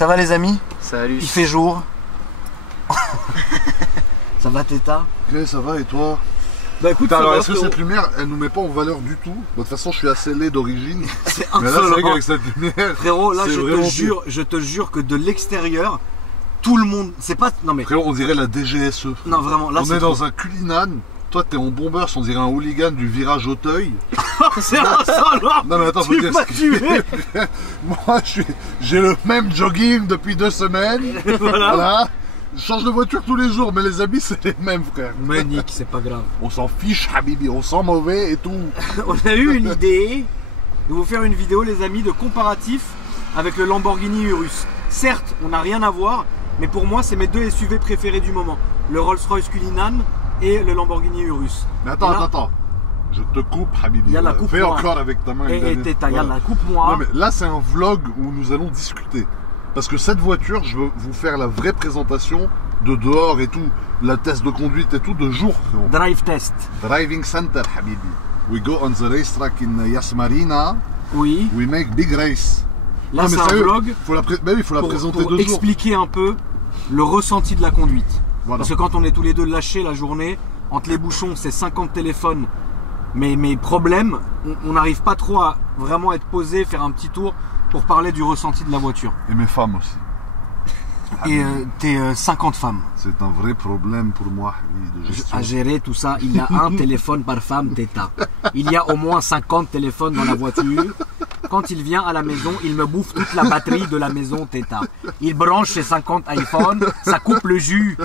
Ça va les amis? Salut. Il fait jour. Ça va Teta? Ok, ça va et toi? Bah écoute, alors est-ce que cette lumière, elle nous met pas en valeur du tout? De toute façon, je suis assez laid d'origine. C'est Mais là, c'est vrai insolent. qu'avec cette lumière... Frérot, là c'est je te jure que de l'extérieur, tout le monde... C'est pas... Non mais... Frérot, on dirait la DGSE. Non vraiment, là on est dans un Cullinan. Toi, t'es en bombers, on dirait un hooligan du virage Auteuil. C'est insolent. Non mais attends, faut Tu dire m'as ce que- tué. Moi, j'ai le même jogging depuis 2 semaines. Voilà. Je change de voiture tous les jours, mais les habits, c'est les mêmes, frère. Mais Nick, c'est pas grave. On s'en fiche, Habibi, on sent mauvais et tout. On a eu une idée de vous faire une vidéo les amis de comparatif avec le Lamborghini Urus. Certes, on n'a rien à voir, mais pour moi, c'est mes deux SUV préférés du moment. Le Rolls-Royce Cullinan et le Lamborghini Urus. Mais attends, Et là- attends. Je te coupe, Habibi. Yallah, Voilà. coupe-moi. Fais encore avec ta main. une Et dernière- Teta, voilà. yallah, coupe-moi. Non mais là c'est un vlog où nous allons discuter. Parce que cette voiture, je veux vous faire la vraie présentation de dehors et tout, la test de conduite et tout de jour. frérot. Drive test. Driving center, Habibi. We go on the racetrack in Yas Marina. Oui. We make big race. Là, Non, mais c'est un sérieux, vlog Faut la, bah oui, faut la présenter pour de jour. expliquer un peu le ressenti de la conduite. Voilà. Parce que quand on est tous les deux lâchés la journée, entre les bouchons, c'est 50 téléphones. Mais problème, on n'arrive pas trop à vraiment être posé, faire un petit tour pour parler du ressenti de la voiture. Et mes femmes aussi. Et t'es 50 femmes C'est un vrai problème pour moi, Habibi, de gestion. à gérer tout ça. Il y a un téléphone par femme, Teta. Il y a au moins 50 téléphones dans la voiture. Quand il vient à la maison, il me bouffe toute la batterie de la maison, Teta. Il branche ses 50 iPhones, ça coupe le jus.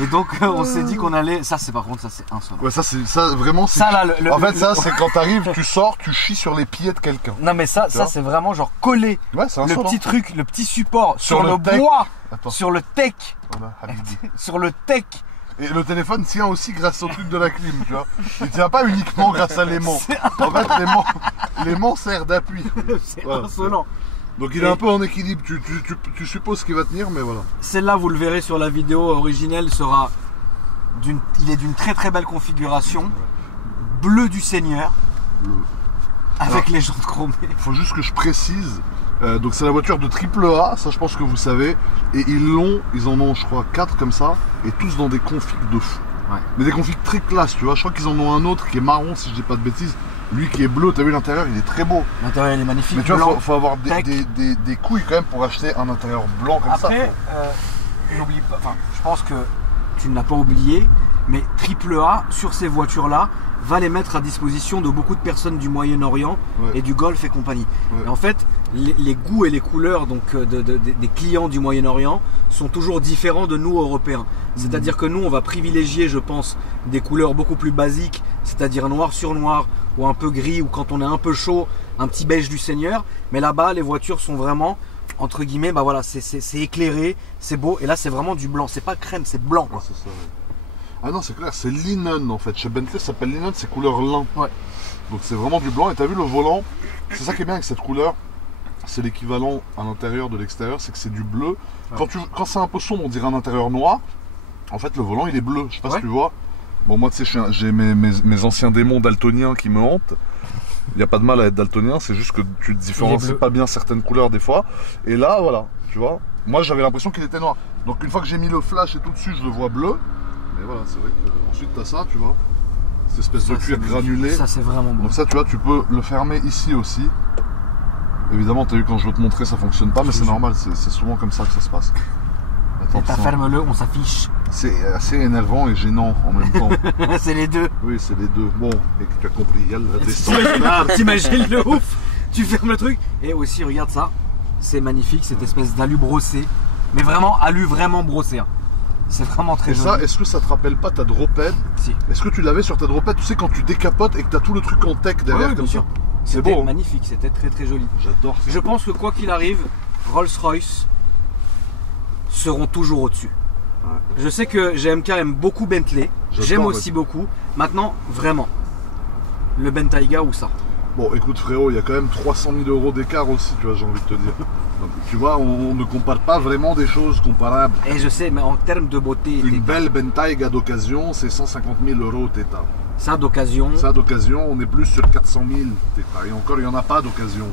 Et donc on s'est dit qu'on allait... Ça c'est par contre, ça c'est insolent. Ouais, ça vraiment c'est. Ça là, En fait, ça c'est quand t'arrives, tu sors, tu chies sur les pieds de quelqu'un. Non mais ça vois c'est vraiment genre collé. Ouais, c'est Le insolent. petit truc, le petit support sur, Sur le, le tech. bois, Attends. sur le tech, Voilà, Habibi. sur le tech. Et le téléphone tient aussi grâce au truc de la clim, tu vois. Il tient pas uniquement grâce à l'aimant. En fait, l'aimant sert d'appui. C'est Voilà, insolent. Donc il est un peu en équilibre. Tu supposes qu'il va tenir, mais voilà. Celle-là, vous le verrez sur la vidéo originelle, il est d'une très très belle configuration, bleu du Seigneur, Bleu. avec Alors, les jantes chromées. Il faut juste que je précise. Donc c'est la voiture de AAA, ça je pense que vous savez. Et ils en ont je crois 4 comme ça. Et tous dans des configs de fou. Ouais. Mais des configs très classe, tu vois. Je crois qu'ils en ont un autre qui est marron si je dis pas de bêtises. Lui qui est bleu, t'as vu l'intérieur, il est très beau. L'intérieur, il est magnifique. Mais tu vois, blanc. faut avoir tech. des couilles quand même pour acheter un intérieur blanc comme ça. Après, n'oublie pas, enfin, je pense que tu ne l'as pas oublié, mais AAA, sur ces voitures-là, va les mettre à disposition de beaucoup de personnes du Moyen-Orient Ouais. et du Golfe et compagnie. Ouais. Et en fait, les goûts et les couleurs donc, des clients du Moyen-Orient sont toujours différents de nous, Européens. C'est-à-dire que nous, on va privilégier, je pense, des couleurs beaucoup plus basiques, c'est-à-dire noir sur noir, ou un peu gris, ou quand on est un peu chaud, un petit beige du Seigneur. Mais là-bas, les voitures sont vraiment, entre guillemets, bah voilà, c'est éclairé, c'est beau, et là, c'est vraiment du blanc. C'est pas crème, c'est blanc, Ouais, quoi. c'est ça, ouais. Ah non, c'est clair, c'est linen en fait. Chez Bentley, ça s'appelle linen, c'est couleur lin. Ouais. Donc c'est vraiment du blanc. Et t'as vu le volant, c'est ça qui est bien avec cette couleur. C'est l'équivalent à l'intérieur de l'extérieur, c'est que c'est du bleu. Ouais. Quand c'est un peu sombre, on dirait un intérieur noir. En fait, le volant il est bleu. Je sais pas Ouais. si tu vois. Bon, moi, tu sais, j'ai mes anciens démons daltoniens qui me hantent. Il n'y a pas de mal à être daltonien, c'est juste que tu différencies bleu. pas bien certaines couleurs des fois. Et là, voilà, tu vois. Moi, j'avais l'impression qu'il était noir. Donc, une fois que j'ai mis le flash et tout dessus, je le vois bleu. Mais voilà, c'est vrai que ensuite t'as ça, tu vois. Cette espèce de Ça, cuir c'est- granulé. Ça, c'est vraiment beau. Donc ça, tu vois, tu peux le fermer ici aussi. Évidemment, t'as vu, quand je veux te montrer, ça fonctionne pas, mais c'est normal, c'est souvent comme ça que ça se passe. Attends, Et t'as ça, ferme-le, on s'affiche. c'est assez énervant et gênant en même temps. C'est les deux. Oui, c'est les deux. Bon, et que tu as compris, il y a la descente. T'imagines le ouf. Tu fermes le truc. Et aussi, regarde ça. C'est magnifique, cette espèce d'alu brossé. Mais vraiment, alu vraiment brossé. Hein. C'est vraiment très Et joli. ça, est-ce que ça te rappelle pas ta drophead? Si. Est-ce que tu l'avais sur ta drophead? Tu sais, quand tu décapotes et que t'as tout le truc en tech derrière Ouais, comme bien ça. sûr. C'est C'était beau. Hein. magnifique, c'était très très joli. J'adore ça. Je pense que quoi qu'il arrive, Rolls-Royce seront toujours au-dessus. Ouais. Je sais que GMK aime beaucoup Bentley. J'adore J'aime aussi Bentley. beaucoup. Maintenant, vraiment, le Bentayga ou ça. Bon, écoute frérot, il y a quand même 300 000 euros d'écart aussi, tu vois, j'ai envie de te dire. Donc, tu vois, on ne compare pas vraiment des choses comparables. Et je sais, mais en termes de beauté, Une Teta, belle Bentayga d'occasion, c'est 150 000 euros, Teta. ça d'occasion. Ça d'occasion, on est plus sur 400 000, Teta. Et encore, il n'y en a pas d'occasion.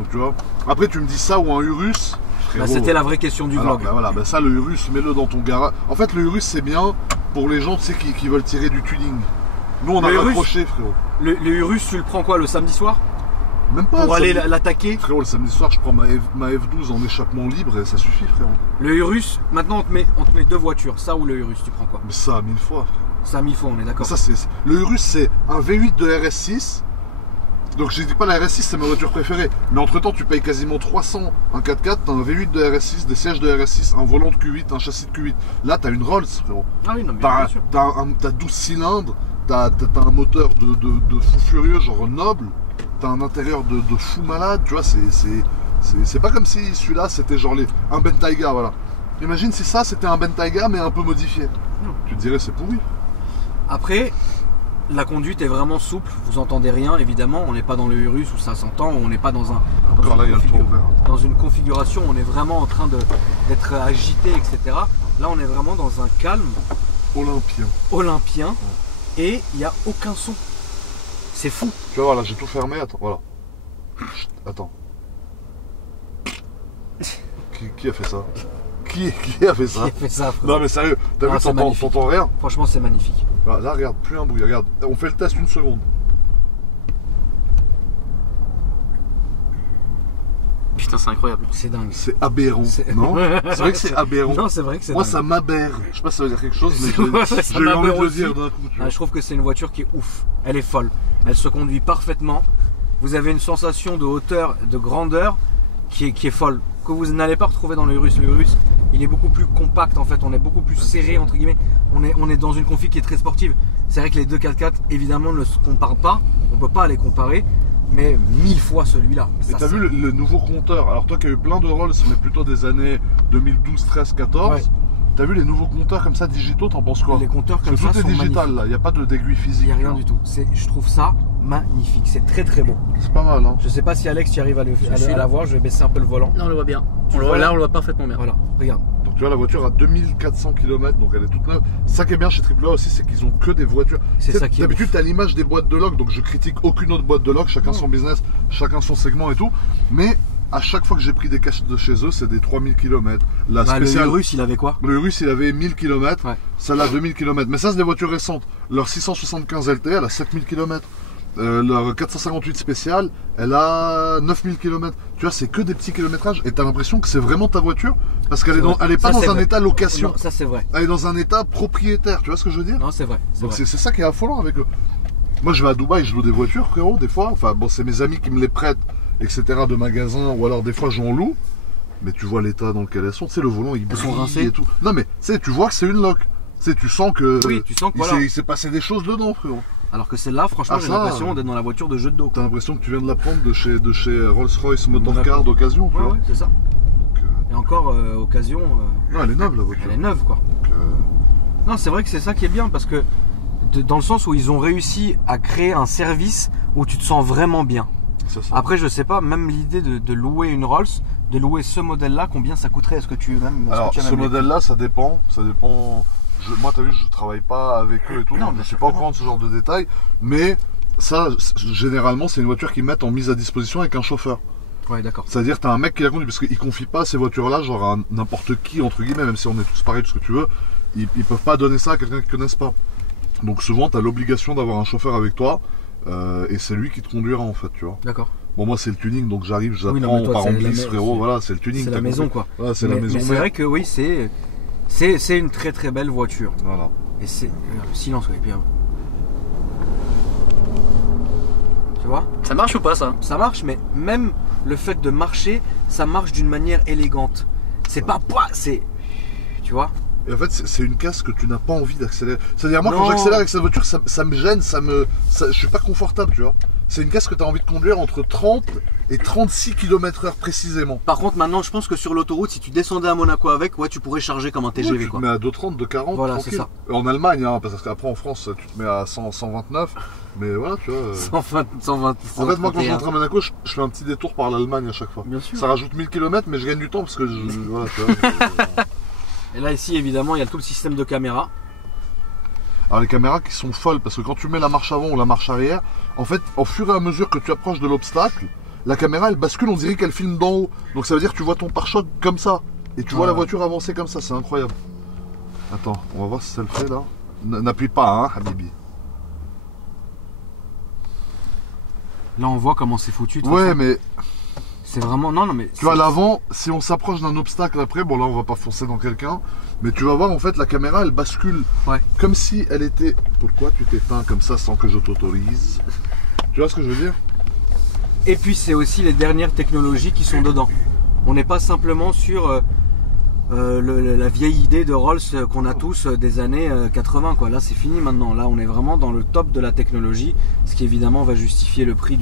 Donc tu vois. Après tu me dis ça ou un Urus. Bah, c'était la vraie question du Alors, vlog. bah, voilà, bah, ça le Urus, mets-le dans ton garage. En fait le Urus c'est bien pour les gens tu sais, qui veulent tirer du tuning. Nous on a raccroché frérot. Le Urus tu le prends quoi le samedi soir? Même pas. Pour aller l'attaquer? Frérot, le samedi soir je prends ma F12 en échappement libre et ça suffit frérot. Le Urus, maintenant on te met 2 voitures, ça ou le Urus, tu prends quoi? Mais ça 1000 fois. Ça 1000 fois, on est d'accord. Ça c'est le Urus c'est un V8 de RS6. Donc je dis pas la RS6 c'est ma voiture préférée, mais entre temps tu payes quasiment 300 un 4x4, t'as un V8 de RS6, des sièges de RS6, un volant de Q8, un châssis de Q8. Là t'as une Rolls frérot. Ah oui non mais bien sûr. T'as 12 cylindres, t'as un moteur de fou furieux genre noble, t'as un intérieur de fou malade, tu vois, c'est pas comme si celui-là c'était genre un Bentayga, voilà. Imagine si ça c'était un Bentayga mais un peu modifié. Tu te dirais c'est pourri. Après, la conduite est vraiment souple, vous entendez rien évidemment, on n'est pas dans le Urus où ça s'entend, on n'est pas dans dans une configuration où on est vraiment en train d'être agité, etc. Là on est vraiment dans un calme olympien et il n'y a aucun son. C'est fou. Tu vois, voilà, j'ai tout fermé, attends, voilà. Attends. Qui a fait ça? Qui a fait ça? Qui a fait ça, frère? Non mais sérieux, t'as vu, t'entends rien? Franchement c'est magnifique. Là regarde, plus un bruit, regarde, on fait le test une seconde. Putain c'est incroyable. C'est dingue. C'est aberrant, non? C'est vrai que c'est aberrant. Non c'est vrai que c'est Moi dingue. Ça m'aberre. Je sais pas si ça veut dire quelque chose, mais j'ai eu envie de le dire d'un coup. Je trouve que c'est une voiture qui est ouf. Elle est folle. Elle se conduit parfaitement. Vous avez une sensation de hauteur, de grandeur qui est folle. Que vous n'allez pas retrouver dans le Urus. Le Urus, il est beaucoup plus compact en fait. On est beaucoup plus serré entre guillemets. On est dans une config qui est très sportive. C'est vrai que les deux 4x4 évidemment ne se comparent pas. On peut pas les comparer. Mais 1000 fois celui-là. Et t'as vu le nouveau compteur? Alors toi qui as eu plein de Rolls, mais plutôt des années 2012, 13, 14. Ouais. T'as vu les nouveaux compteurs comme ça digitaux, t'en penses quoi? Les compteurs comme ça tout est digital là, il n'y a pas d'aiguille physique. Il n'y a rien du tout. Je trouve ça magnifique, c'est très très beau. C'est pas mal hein. Je sais pas si Alex tu arrives à la voir, je vais baisser un peu le volant. Non on le voit bien. Là on le voit parfaitement bien. Voilà, regarde. Donc tu vois la voiture a 2400 km, donc elle est toute neuve. Ça qui est bien chez AAA aussi, c'est qu'ils ont que des voitures. C'est ça qui est d'habitude t'as l'image des boîtes de log, donc je critique aucune autre boîte de log, chacun son business, chacun son segment et tout. Mais à chaque fois que j'ai pris des caches de chez eux, c'est des 3000 km. La spéciale... Le Urus, il avait quoi? Le Urus, il avait 1000 km, ouais. Celle-là 2000 km. Mais ça, c'est des voitures récentes. Leur 675 LT, elle a 7000 km. Leur 458 spéciale, elle a 9000 km. Tu vois, c'est que des petits kilométrages. Et t'as l'impression que c'est vraiment ta voiture. Parce qu'elle est pas dans un état location. Non, ça, c'est vrai. Elle est dans un état propriétaire. Tu vois ce que je veux dire? Non, c'est vrai. Donc c'est ça qui est affolant avec eux. Moi, je vais à Dubaï, je loue des voitures, frérot, des fois. Enfin, bon, c'est mes amis qui me les prêtent, etc. de magasins, ou alors des fois j'en loue, mais tu vois l'état dans lequel elles sont, tu sais le volant il brille et tout. Non mais tu sais, tu vois que c'est une loc, tu sais, tu sens que oui, tu sens que il s'est passé des choses dedans frérot. Alors que celle-là franchement j'ai l'impression d'être dans la voiture de jeu de dos. T'as l'impression que tu viens de la prendre de chez Rolls-Royce Motor Car d'occasion. Ouais, c'est ça. Donc, et encore occasion. Non elle est neuve la voiture. Elle est neuve quoi. Donc, non c'est vrai que c'est ça qui est bien parce que dans le sens où ils ont réussi à créer un service où tu te sens vraiment bien. Après, je sais pas, même l'idée de louer une Rolls, de louer ce modèle-là, combien ça coûterait? Est-ce que tu même Alors, ce modèle-là, ça dépend. Moi, t'as vu, je travaille pas avec eux et tout, donc je suis pas au courant de ce genre de détails. Mais ça, généralement, c'est une voiture qu'ils mettent en mise à disposition avec un chauffeur. Ouais, d'accord. C'est-à-dire, t'as un mec qui la conduit, parce qu'ils confient pas ces voitures-là, genre à n'importe qui, entre guillemets, même si on est tous pareils, tout ce que tu veux, ils peuvent pas donner ça à quelqu'un qu'ils connaissent pas. Donc souvent, t'as l'obligation d'avoir un chauffeur avec toi. Et c'est lui qui te conduira en fait, tu vois. D'accord. Bon, moi c'est le tuning, donc j'arrive, j'apprends, on part en glisse, frérot, voilà, c'est le tuning. C'est la maison quoi. Voilà, c'est la maison. Mais c'est vrai que oui, c'est une très très belle voiture. Voilà. Et c'est le silence, ouais, et puis, tu vois. Ça marche ou pas ça? Ça marche, mais même le fait de marcher, ça marche d'une manière élégante. C'est pas, c'est, tu vois. Et en fait, c'est une casse que tu n'as pas envie d'accélérer. C'est-à-dire, moi, quand j'accélère avec cette voiture, ça me gêne, je suis pas confortable, tu vois. C'est une casse que tu as envie de conduire entre 30 et 36 km/h précisément. Par contre, maintenant, je pense que sur l'autoroute, si tu descendais à Monaco avec, ouais, tu pourrais charger comme un TGV. Ouais, tu te mets à 2,30, 2,40, voilà, tranquille. C'est ça. En Allemagne, hein, parce qu'après en France, tu te mets à 100, 129. Mais voilà, tu vois. 120. En fait, moi, quand je rentre à Monaco, je fais un petit détour par l'Allemagne à chaque fois. Bien sûr. Ça rajoute 1000 km, mais je gagne du temps parce que voilà, tu vois. Et là, ici, évidemment, il y a tout le système de caméra. Alors, les caméras qui sont folles parce que quand tu mets la marche avant ou la marche arrière, en fait, au fur et à mesure que tu approches de l'obstacle, la caméra elle bascule, on dirait qu'elle filme d'en haut. Donc ça veut dire que tu vois ton pare-choc comme ça. Et tu vois la voiture avancer comme ça, c'est incroyable. Attends, on va voir si ça le fait là. N'appuie pas, hein, Habibi. Là, on voit comment c'est foutu. Ouais, mais. C'est vraiment. Non, mais. Tu vois, l'avant, si on s'approche d'un obstacle après, bon là on va pas foncer dans quelqu'un, mais tu vas voir en fait la caméra elle bascule. Ouais. Comme si elle était. Pourquoi tu t'éteins comme ça sans que je t'autorise? Tu vois ce que je veux dire? Et puis c'est aussi les dernières technologies qui sont dedans. On n'est pas simplement sur la vieille idée de Rolls qu'on a tous des années 80 quoi. Là c'est fini maintenant. Là on est vraiment dans le top de la technologie, ce qui évidemment va justifier le prix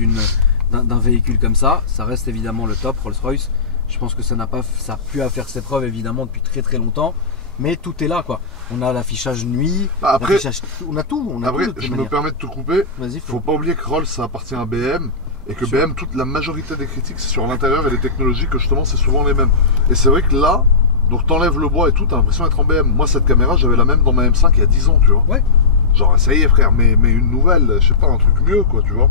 d'un véhicule comme ça. Ça reste évidemment le top Rolls-Royce. Je pense que ça n'a plus à faire ses preuves évidemment depuis très très longtemps. Mais tout est là quoi. On a l'affichage nuit, après, on a tout. Après, je me permets de te couper. Vas-y. Faut pas oublier que Rolls ça appartient à BM. Et que BM, toute la majorité des critiques c'est sur l'intérieur et les technologies que justement c'est souvent les mêmes. Et c'est vrai que là, donc t'enlèves le bois et tout, t'as l'impression d'être en BM. Moi cette caméra j'avais la même dans ma M5 il y a 10 ans, tu vois. Ouais. Genre ça y est frère, mais une nouvelle, je sais pas, un truc mieux quoi, tu vois.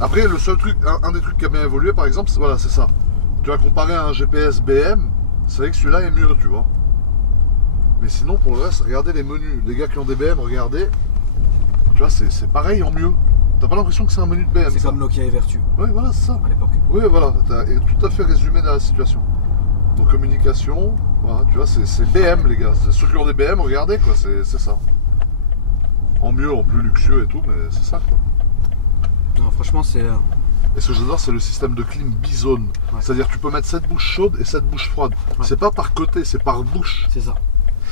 Après le seul truc, un des trucs qui a bien évolué par exemple, voilà c'est ça. Tu vas comparer à un GPS BM, c'est vrai que celui-là est mieux, tu vois. Mais sinon pour le reste, regardez les menus. Les gars qui ont des BM, regardez. Tu vois, c'est pareil en mieux. T'as pas l'impression que c'est un menu de BM? C'est comme Nokia et Vertu. Oui, voilà, c'est ça. À l'époque. Oui, voilà, t'as tout à fait résumé dans la situation. Donc communication, voilà, tu vois, c'est BM les gars. Ceux qui ont des BM, regardez quoi, c'est ça. En mieux, en plus luxueux et tout, mais c'est ça quoi. Non, franchement, c'est. Et ce que j'adore, c'est le système de clim bizone. Ouais. C'est-à-dire tu peux mettre cette bouche chaude et cette bouche froide. Ouais. C'est pas par côté, c'est par bouche. C'est ça.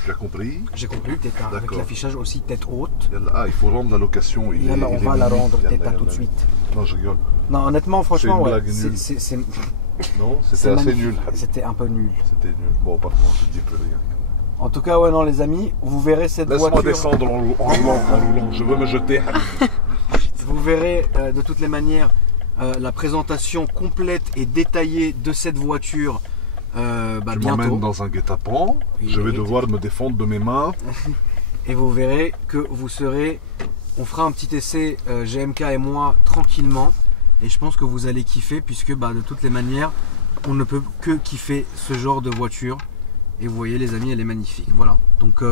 Tu as compris? J'ai compris, avec l'affichage aussi tête haute. Ah, il faut rendre la location. On va la rendre tête à tout de suite. Non, je rigole. Non, honnêtement, franchement, ouais. C'est. Non, c'était assez nul. C'était un peu nul. C'était nul. Bon, pas comment je te dis plus rien. En tout cas, ouais, non, les amis, vous verrez cette voiture. Laisse-moi descendre en roulant. Je veux me jeter. Vous verrez de toutes les manières la présentation complète et détaillée de cette voiture. Tu bientôt. m'emmènes dans un guet-apens, je vais devoir me défendre de mes mains. Et vous verrez que vous serez. On fera un petit essai GMK et moi tranquillement. Et je pense que vous allez kiffer puisque de toutes les manières, on ne peut que kiffer ce genre de voiture. Et vous voyez les amis, elle est magnifique. Voilà. Donc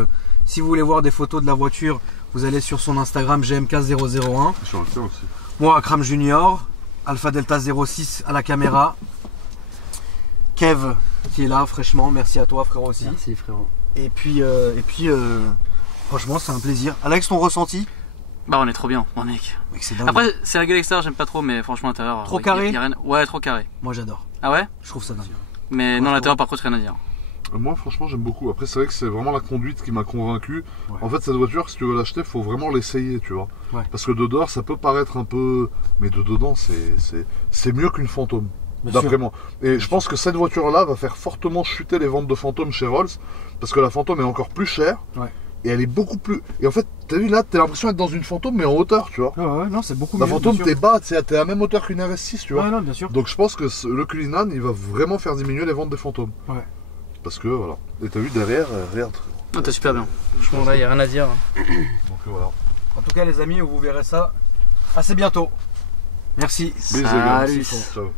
si vous voulez voir des photos de la voiture, vous allez sur son Instagram GMK001. Sur le tien aussi. Moi Akram Junior, Alpha Delta 06 à la caméra. Kev qui est là fraîchement, merci à toi frérot aussi. Merci frérot. Et puis franchement c'est un plaisir. Alex, ton ressenti? Bah on est trop bien, mon mec. C'est dingue. Après c'est la gueule extérieure, j'aime pas trop, mais franchement l'intérieur. Trop carré? Ouais, trop carré. Moi j'adore. Ah ouais? Je trouve ça dingue. Mais non, l'intérieur par contre rien à dire. Moi franchement j'aime beaucoup. Après c'est vrai que c'est vraiment la conduite qui m'a convaincu. Ouais. En fait cette voiture si tu veux l'acheter faut vraiment l'essayer, tu vois. Ouais. Parce que de dehors ça peut paraître un peu, mais de dedans c'est mieux qu'une fantôme. D'après moi. Et je pense que cette voiture là va faire fortement chuter les ventes de fantômes chez Rolls. Parce que la fantôme est encore plus chère. Ouais. Et elle est beaucoup plus. Et en fait t'as vu là t'as l'impression d'être dans une fantôme mais en hauteur, tu vois. Ouais, non, c'est beaucoup la mieux. La fantôme t'es bas, t'es à la même hauteur qu'une RS6, tu vois. Ouais, non, bien sûr. Donc je pense que le Cullinan il va vraiment faire diminuer les ventes des fantômes. Ouais. Parce que voilà. Et t'as vu derrière, regarde. Non, t'es super bien. Franchement, là, il n'y a rien à dire. Donc voilà. En tout cas, les amis, vous verrez ça assez bientôt. Merci. Bisous, les gars. Ciao.